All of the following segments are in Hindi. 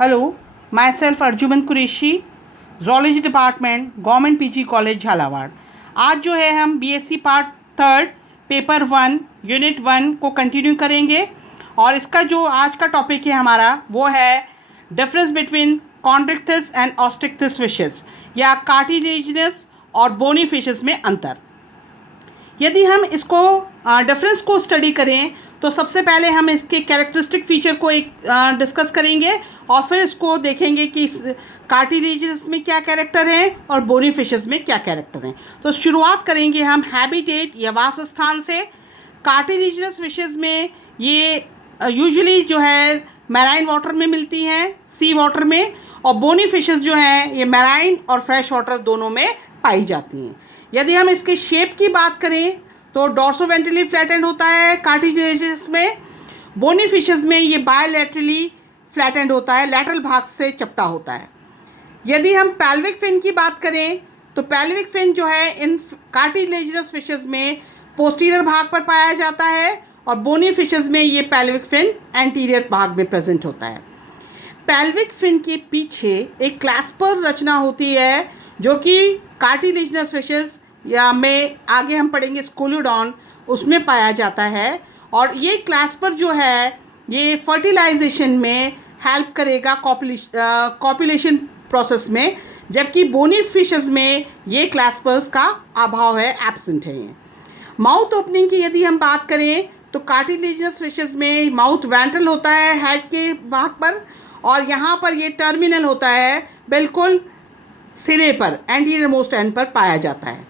Hello, myself Arjuman Qureshi, zoology department, government PG college Jhalawar. आज जो है हम बीएससी पार्ट 3 पेपर 1 यूनिट 1 को कंटिन्यू करेंगे और इसका जो आज का टॉपिक है हमारा वो है difference between chondrichthyes and osteichthyes fishes या कार्टिलेजिनस और बोनी फिशेस में अंतर। यदि हम इसको डिफरेंस को स्टडी करें तो सबसे पहले हम इसके कैरेक्टरिस्टिक फीचर को एक डिस्कस करेंगे और फिर इसको देखेंगे कि कार्टिलेजिनस में क्या कैरेक्टर है और बोनी फिशेस में क्या कैरेक्टर हैं। तो शुरुआत करेंगे हम हैबिटेट या वासस्थान से। कार्टिलेजिनस फिशेस में ये यूजुअली जो है मैराइन वाटर में मिलती हैं, सी वाटर में, और बोनी फिशेस जो हैं ये मैराइन और फ्रेश वाटर दोनों में पाई जाती हैं। यदि हम इसके शेप की बात करें तो डॉर्सोवेंट्रली फ्लैटेंड होता है कार्टिलेजिनस में। बोनी फिशेस में ये बायलैटरली फ्लैटेंड होता है, लैटरल भाग से चपटा होता है। यदि हम पैल्विक फिन की बात करें तो पैल्विक फिन जो है इन कार्टिलेजिनस फिशेस में पोस्टीरियर भाग पर पाया जाता है और बोनी फिशेस में ये पैल्विक फिन एंटीरियर भाग में प्रेजेंट होता है। पैल्विक फिन के पीछे एक क्लैस्पर रचना होती है जो कि कार्टिलेजिनस फिशेस या में आगे हम पढ़ेंगे स्कोलियोडॉन, उसमें पाया जाता है। और ये क्लैस्पर जो है ये फर्टिलाइजेशन में हेल्प करेगा कॉपुलेशन प्रोसेस में, जबकि बोनी फिशेस में ये क्लैस्पर्स का अभाव है, एब्सेंट है। ये माउथ ओपनिंग की यदि हम बात करें तो कार्टिलेजिनस फिशेस में माउथ वेंट्रल होता है हेड के भाग पर, और यहाँ पर ये टर्मिनल होता है, बिल्कुल सिरे पर, एंटीरियर मोस्ट एंड पर पाया जाता है।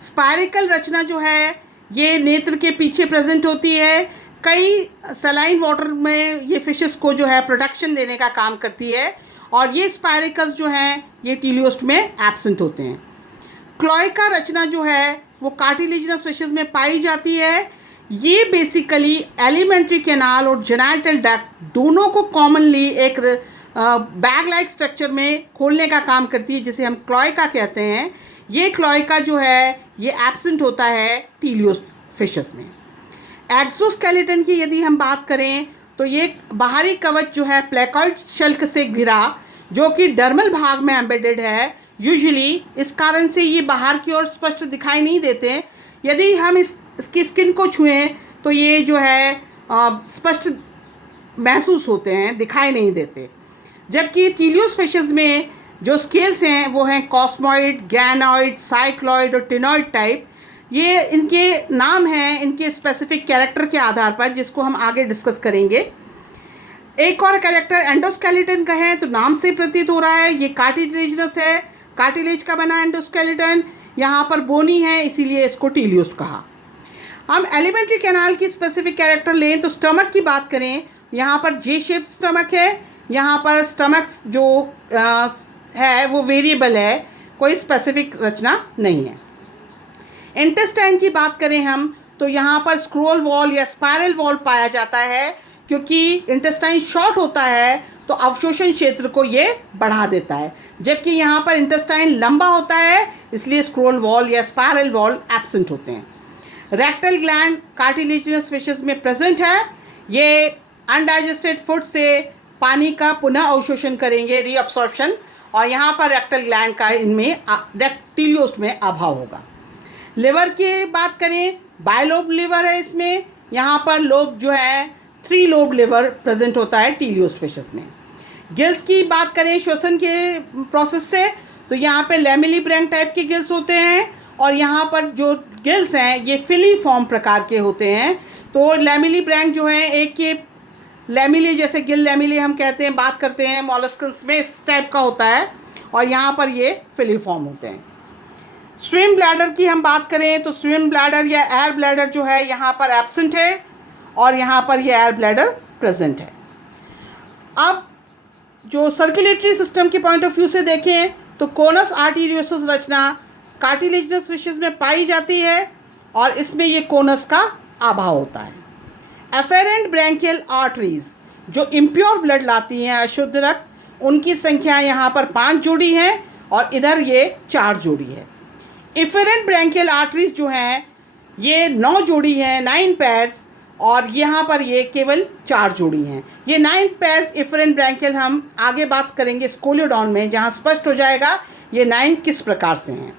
स्पायरिकल रचना जो है ये नेत्र के पीछे प्रेजेंट होती है। कई सलाइन वाटर में ये फिशेस को जो है प्रोटेक्शन देने का काम करती है, और ये स्पायरिकल्स जो हैं ये टीलियोस्ट में एब्सेंट होते हैं। क्लोएका रचना जो है वो कार्टिलेजिनस फिशेस में पाई जाती है। ये बेसिकली एलिमेंट्री कैनाल और जेनाइटल डक्ट दोनों को कॉमनली एक बैग लाइक स्ट्रक्चर में खोलने का काम करती है, जिसे हम क्लोएका कहते हैं। ये क्लोएका जो है ये एब्सेंट होता है टीलियोस्ट फिशेस में। एक्सोस्केलेटन की यदि हम बात करें तो ये बाहरी कवच जो है प्लेकॉइड शल्क से घिरा, जो कि डर्मल भाग में एम्बेडेड है यूजुअली, इस कारण से ये बाहर की ओर स्पष्ट दिखाई नहीं देते। यदि हम इसकी स्किन को छुएं तो ये जो है स्पष्ट महसूस होते हैं, दिखाई नहीं देते। जबकि टीलियोस फिशेस में जो स्केल्स हैं वो हैं कॉस्मॉइड, गैनॉइड, साइक्लॉइड और टिनॉइड टाइप। ये इनके नाम हैं इनके स्पेसिफिक कैरेक्टर के आधार पर, जिसको हम आगे डिस्कस करेंगे। एक और कैरेक्टर एंडोस्केलेटन का है, तो नाम से प्रतीत हो रहा है ये कार्टिलेजिनस है, कार्टिलेज का बना एंडोस्केलेटन। यहाँ पर बोनी है इसीलिए इसको टीलियोस कहा। हम एलिमेंट्री कैनाल की स्पेसिफिक कैरेक्टर लें तो स्टमक की बात करें, यहाँ पर जे शेप स्टमक है। यहाँ पर स्टमक जो है वो वेरिएबल है, कोई स्पेसिफिक रचना नहीं है। इंटेस्टाइन की बात करें हम तो यहाँ पर स्क्रोल वॉल या स्पायरल वॉल पाया जाता है, क्योंकि इंटेस्टाइन शॉर्ट होता है तो अवशोषण क्षेत्र को ये बढ़ा देता है, जबकि यहाँ पर इंटेस्टाइन लंबा होता है इसलिए स्क्रोल वॉल या स्पायरल वॉल एब्सेंट होते हैं। रेक्टल ग्लैंड कार्टिलेजिनस फिशेस में प्रेजेंट है। ये अनडाइजेस्टेड फूड से पानी का पुनः अवशोषण करेंगे, रीअब्सॉर्प्शन, और यहाँ पर रेक्टल ग्लैंड का इनमें टीलियोस्ट में अभाव होगा। लिवर की बात करें, बायलोब लिवर है इसमें। यहाँ पर लोब जो है 3 लोब लिवर प्रेजेंट होता है टीलियोस्ट फिशेस में। गिल्स की बात करें श्वसन के प्रोसेस से, तो यहाँ पे लैमेलिब्रैंक टाइप के गिल्स होते हैं, और यहाँ पर जो गिल्स हैं ये फिलीफॉर्म प्रकार के होते हैं। तो लैमेलिब्रैंक जो है एक ये लैमिले जैसे गिल लैमिले हम कहते हैं, बात करते हैं मॉलस्कन्स में, इस टाइप का होता है, और यहाँ पर ये फिलीफॉर्म होते हैं। स्विम ब्लैडर की हम बात करें तो स्विम ब्लैडर या एयर ब्लैडर जो है यहाँ पर एब्सेंट है, और यहाँ पर ये एयर ब्लैडर प्रेजेंट है। अब जो सर्कुलेटरी सिस्टम के पॉइंट ऑफ व्यू से देखें तो कोनस आर्टेरियोसस रचना कार्टिलेजिनस फिशेस में पाई जाती है, और इसमें ये कोनस का अभाव होता है। एफेरेंट ब्रैंकियल आर्टरीज जो इम्प्योर ब्लड लाती हैं, अशुद्ध रक्त, उनकी संख्या यहाँ पर 5 जोड़ी है और इधर ये 4 जोड़ी है। इफेरेंट ब्रैंकियल आर्टरीज जो हैं ये 9 जोड़ी हैं, 9 पैड्स, और यहाँ पर ये केवल 4 जोड़ी हैं। ये 9 पेयर्स इफरेंट ब्रैंकियल हम आगे बात करेंगे स्कोलियोडॉन में, जहाँ स्पष्ट हो जाएगा ये 9 किस प्रकार से हैं।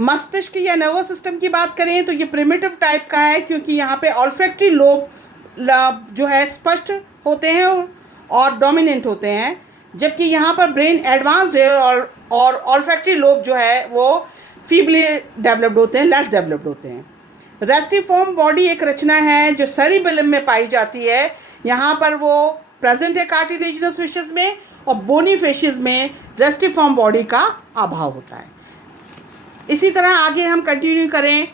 मस्तिष्क या नर्वस सिस्टम की बात करें तो ये प्रिमिटिव टाइप का है, क्योंकि यहाँ पे ऑल्फैक्टरी लोब जो है स्पष्ट होते हैं और डोमिनेंट होते हैं, जबकि यहाँ पर ब्रेन एडवांस्ड है और ऑल्फैक्टरी लोब जो है वो फीबली डेवलप्ड होते हैं, लेस डेवलप्ड होते हैं। रेस्टिफॉर्म बॉडी एक रचना है जो सेरिबेलम में पाई जाती है। यहाँ पर वो प्रेजेंट है कार्टिलेजिनस फिशेस में, और बोनी फिशेस में रेस्टिफॉर्म बॉडी का अभाव होता है। इसी तरह आगे हम कंटिन्यू करें,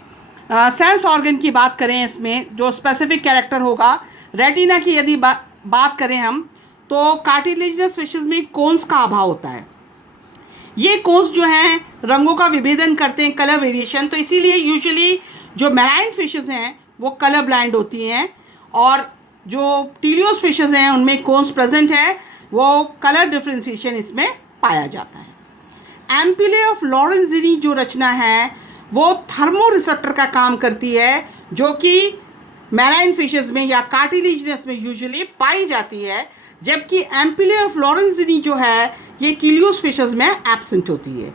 सेंस ऑर्गन की बात करें, इसमें जो स्पेसिफिक कैरेक्टर होगा। रेटिना की यदि बात करें हम, तो कार्टिलेजिनस फिशेस में कोन्स का अभाव होता है। ये कोन्स जो हैं रंगों का विभेदन करते हैं, कलर वेरिएशन, तो इसीलिए यूजुअली जो मैराइन फिशेस हैं वो कलर ब्लाइंड होती हैं, और जो टीलियोस फिशेस हैं उनमें कोन्स प्रेजेंट है, वो कलर डिफ्रेंशिएशन इसमें पाया जाता है। एम्पुले ऑफ लॉरेंज़िनी जो रचना है वो थर्मो रिसेप्टर का काम करती है, जो कि मैराइन फिशेस में या कार्टिलेजिनस में यूजुअली पाई जाती है, जबकि एम्पुले ऑफ लॉरेंज़िनी जो है ये टीलियोस फिशेस में एब्सेंट होती है।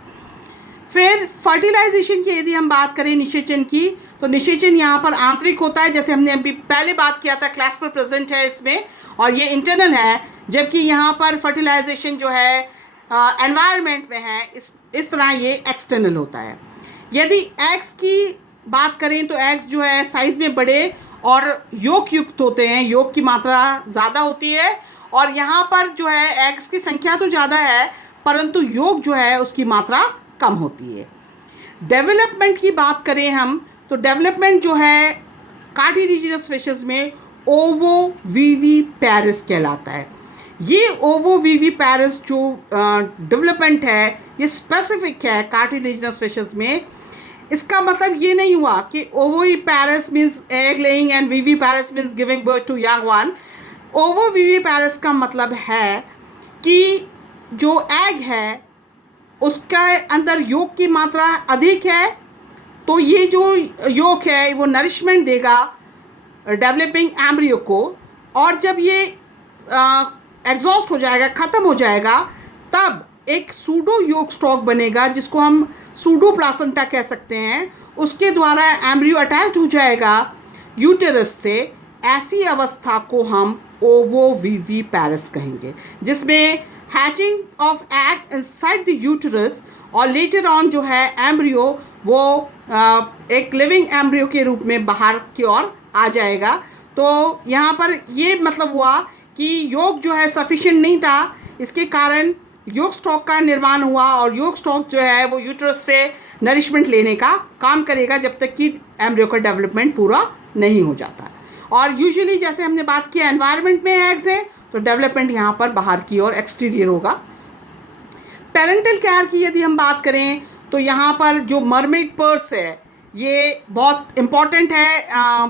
फिर फर्टिलाइजेशन की यदि हम बात करें निषेचन की, तो निषेचन यहाँ पर आंतरिक होता है, जैसे हमने अभी पहले बात किया था, क्लास पर प्रेजेंट है इसमें, और ये इंटरनल है, जबकि यहाँ पर फर्टिलाइजेशन जो है एनवायरनमेंट में है, इस तरह ये एक्सटर्नल होता है। यदि एग्स की बात करें तो एग्स जो है साइज़ में बड़े और योक युक्त होते हैं, योक की मात्रा ज़्यादा होती है, और यहाँ पर जो है एग्स की संख्या तो ज़्यादा है परंतु योक जो है उसकी मात्रा कम होती है। डेवलपमेंट की बात करें हम, तो डेवलपमेंट जो है कार्टिलेजिनस फिशेस में ओवोविवी पैरिस कहलाता है। ये ओवोविवी पैरिस जो डेवलपमेंट है ये स्पेसिफिक है कार्टिलेजिनस फिशेस में। इसका मतलब ये नहीं हुआ कि oviparous means egg laying and viviparous means giving birth to young one. Ovoviviparous का मतलब है कि जो एग है उसका अंदर योक की मात्रा अधिक है, तो ये जो योक है वो नरिशमेंट देगा डेवलपिंग एम्ब्रियो को, और जब ये एग्जॉस्ट हो जाएगा, ख़त्म हो जाएगा, तब एक सूडो योक स्टॉक बनेगा जिसको हम सूडो प्लासेंटा कह सकते हैं। उसके द्वारा एम्ब्रियो अटैच हो जाएगा यूटेरस से। ऐसी अवस्था को हम ओवोविवी पैरिस कहेंगे, जिसमें hatching of egg inside the uterus, और लेटर ऑन जो है एम्ब्रियो वो एक लिविंग एम्ब्रियो के रूप में बाहर की ओर आ जाएगा। तो यहाँ पर ये मतलब हुआ कि योग जो है सफिशिएंट नहीं था, इसके कारण योग स्टॉक का निर्माण हुआ, और योग स्टॉक जो है वो यूट्रस से नरिशमेंट लेने का काम करेगा जब तक कि एम्ब्रियो का डेवलपमेंट पूरा नहीं हो जाता। और यूजुअली जैसे हमने बात किया एनवायरनमेंट में एग्स है, तो डेवलपमेंट यहाँ पर बाहर की ओर एक्सटीरियर होगा। पेरेंटल केयर की यदि हम बात करें तो यहाँ पर जो मरमेड पर्स है ये बहुत इम्पॉर्टेंट है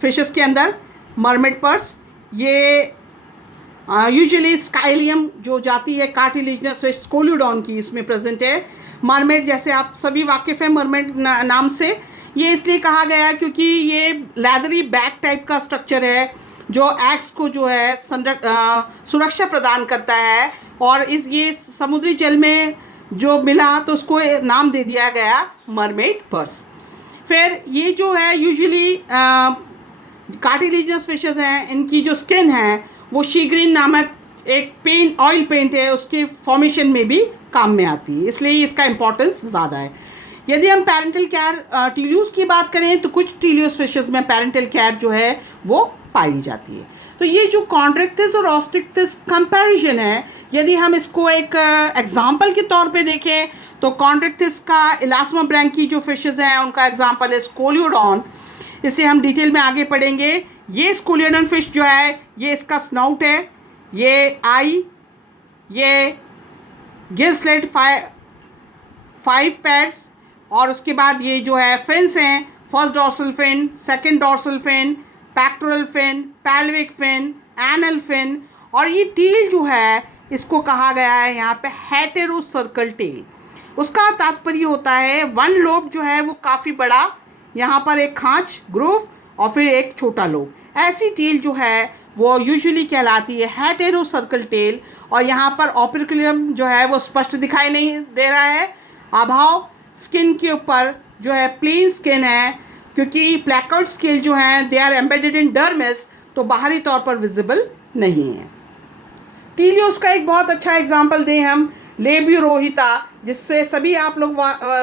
फिशेस के अंदर। मरमेड पर्स ये यूजुअली स्काइलियम जो जाती है कार्टिलेजिनस फिश स्कोलियोडॉन की, इसमें प्रेजेंट है। मरमेड जैसे आप सभी वाकिफ़ हैं मरमेड नाम से, ये इसलिए कहा गया क्योंकि ये लैदरी बैग टाइप का स्ट्रक्चर है जो एग्स को जो है सुरक्षा प्रदान करता है, और ये समुद्री जल में जो मिला तो उसको नाम दे दिया गया मरमेड पर्स। फिर ये जो है यूजुअली कार्टिलेजिनस फिशेस हैं, इनकी जो स्किन है वो शीग्रीन नामक एक पेंट ऑयल पेंट है, उसके फॉर्मेशन में भी काम में आती है, इसलिए इसका इम्पोर्टेंस ज़्यादा है। यदि हम पेरेंटल केयर टीलियोस की बात करें तो कुछ टीलियोस फिशेस में पेरेंटल केयर जो है वो पाई जाती है। तो ये जो कॉन्ट्रैक्टिस और ऑस्ट्रिक्टिस कंपैरिजन है, यदि हम इसको एक एग्जांपल के तौर पे देखें तो कॉन्ट्रैक्टिस का इलास्मोब्रैंकी जो फिशेस हैं उनका एग्जांपल है स्कोलियोडॉन। इसे हम डिटेल में आगे पढ़ेंगे। ये स्कोलियोडॉन फिश जो है ये इसका स्नाउट है, ये आई, ये गिव्स 5 पैड्स, और उसके बाद ये जो है फिन्स हैं, first dorsal fin, second dorsal fin, pectoral fin, pelvic fin, anal fin, और ये टील जो है इसको कहा गया है यहाँ पे हेटेरो सर्कल टेल। उसका तात्पर्य होता है वन लोब जो है वो काफ़ी बड़ा, यहाँ पर एक खांच ग्रूव, और फिर एक छोटा लोब। ऐसी टेल जो है वो यूजुअली कहलाती है हेटेरो सर्कल टेल। और यहाँ पर ओपर्कुलम जो है वो स्पष्ट दिखाई नहीं दे रहा है, अभाव स्किन के ऊपर जो है प्लेन स्किन है, क्योंकि प्लैकार्ड स्केल जो हैं they are embedded in dermis, तो बाहरी तौर पर विजिबल नहीं है। टीलियोस का एक बहुत अच्छा एग्जाम्पल दें हम, लेब्यूरोहिता, जिससे सभी आप लोग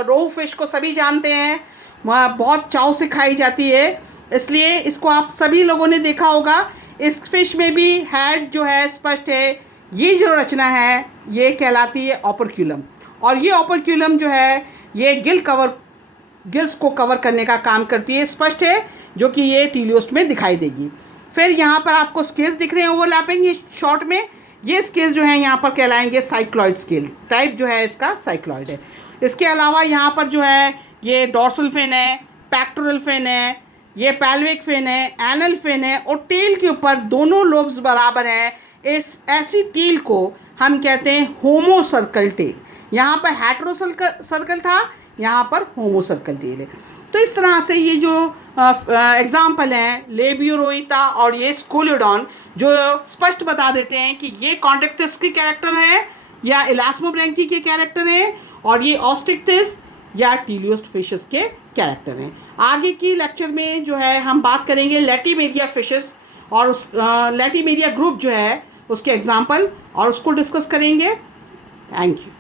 रोहू फिश को सभी जानते हैं, वह बहुत चाव से खाई जाती है, इसलिए इसको आप सभी लोगों ने देखा होगा। इस फिश में भी हेड जो है स्पष्ट है। ये जो रचना है ये कहलाती है ओपर्क्यूलम, और ये ओपर्क्यूलम जो है ये गिल्स को कवर करने का काम करती है, स्पष्ट है, जो कि ये टीलियोस में दिखाई देगी। फिर यहाँ पर आपको स्केल्स दिख रहे हैं ओवरलैपिंग, ये शॉर्ट में ये स्केल्स जो हैं यहाँ पर कहलाएंगे साइक्लॉइड स्केल, टाइप जो है इसका साइक्लॉइड है। इसके अलावा यहाँ पर जो है ये डॉर्सल फिन है, पैक्टोरल फिन है, ये पैल्विक फिन है, एनल फिन है, और टेल के ऊपर दोनों लोब्स बराबर हैं। ऐसी टेल को हम कहते हैं होमो सर्कल टेल। यहाँ पर हेटेरो सर्कल था, यहाँ पर होमो सर्कल टेल है। तो इस तरह से ये जो एग्जाम्पल हैं लेब्यूरोइता और ये स्कोलियोडॉन, जो स्पष्ट बता देते हैं कि ये कॉन्ड्रेक्टिस के कैरेक्टर है या इलास्मोब्रैंकी के कैरेक्टर हैं, और ये ऑस्टिक्टिस या टीलियोस फिशेस के कैरेक्टर हैं। आगे की लेक्चर में जो है हम बात करेंगे लैटिमेरिया फिशेस, और उस लैटिमेरिया ग्रुप जो है उसके एग्जाम्पल, और उसको डिस्कस करेंगे। Thank you.